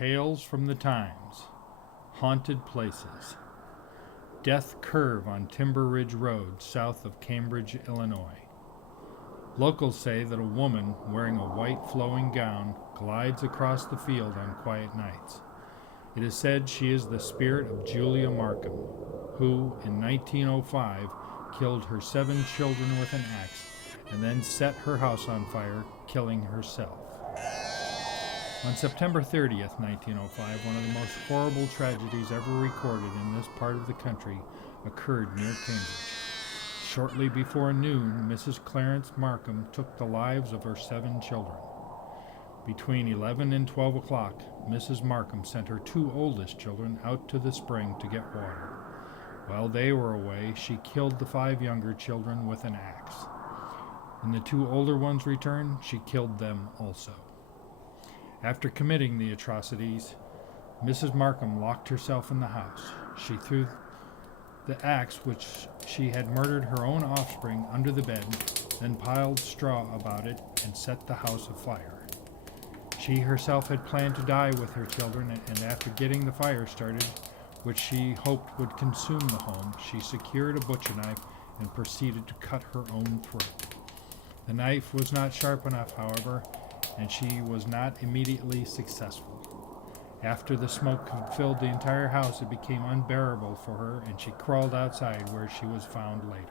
Tales from the Times. Haunted Places. Death Curve on Timber Ridge Road, south of Cambridge, Illinois. Locals say that a woman wearing a white flowing gown glides across the field on quiet nights. It is said she is the spirit of Julia Markham, who, in 1905, killed her 7 children with an axe and then set her house on fire, killing herself. On September 30th, 1905, one of the most horrible tragedies ever recorded in this part of the country occurred near Cambridge. Shortly before noon, Mrs. Clarence Markham took the lives of her 7 children. Between 11 and 12 o'clock, Mrs. Markham sent her 2 oldest children out to the spring to get water. While they were away, she killed the 5 younger children with an axe. When the 2 older ones returned, she killed them also. After committing the atrocities, Mrs. Markham locked herself in the house. She threw the axe which she had murdered her own offspring under the bed, then piled straw about it and set the house afire. She herself had planned to die with her children, and after getting the fire started, which she hoped would consume the home, she secured a butcher knife and proceeded to cut her own throat. The knife was not sharp enough, however, and she was not immediately successful. After the smoke had filled the entire house, it became unbearable for her, and she crawled outside, where she was found later.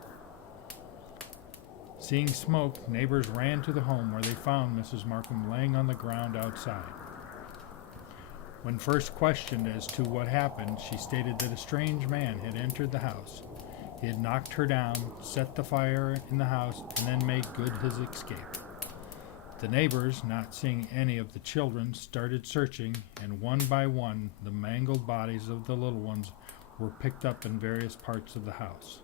Seeing smoke, neighbors ran to the home, where they found Mrs. Markham laying on the ground outside. When first questioned as to what happened, she stated that a strange man had entered the house. He had knocked her down, set the fire in the house, and then made good his escape. The neighbors, not seeing any of the children, started searching, and one by one the mangled bodies of the little ones were picked up in various parts of the house.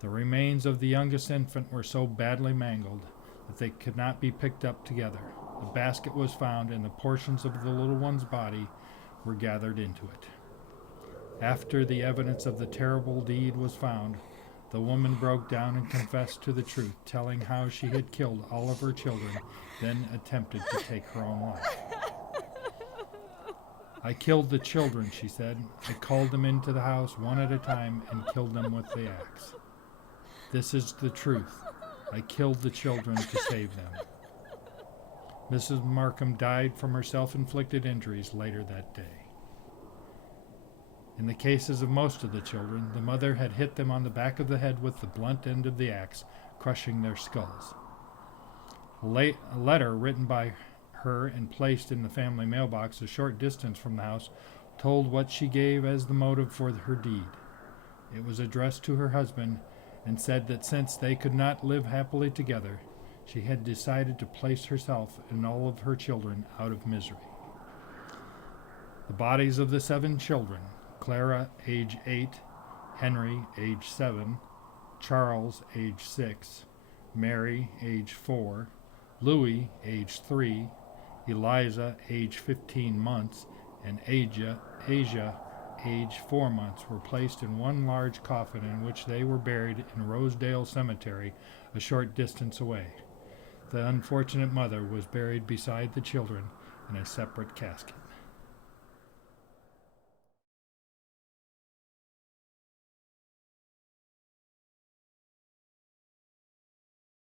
The remains of the youngest infant were so badly mangled that they could not be picked up together. The basket was found, and the portions of the little one's body were gathered into it. After the evidence of the terrible deed was found, the woman broke down and confessed to the truth, telling how she had killed all of her children, then attempted to take her own life. "I killed the children," she said. "I called them into the house one at a time and killed them with the axe. This is the truth. I killed the children to save them." Mrs. Markham died from her self-inflicted injuries later that day. In the cases of most of the children, the mother had hit them on the back of the head with the blunt end of the axe, crushing their skulls. A letter written by her and placed in the family mailbox a short distance from the house told what she gave as the motive for her deed. It was addressed to her husband and said that since they could not live happily together, she had decided to place herself and all of her children out of misery. The bodies of the 7 children, Clara, age 8, Henry, age 7, Charles, age 6, Mary, age 4, Louis, age 3, Eliza, age 15 months, and Asia, age 4 months, were placed in one large coffin in which they were buried in Rosedale Cemetery, a short distance away. The unfortunate mother was buried beside the children in a separate casket.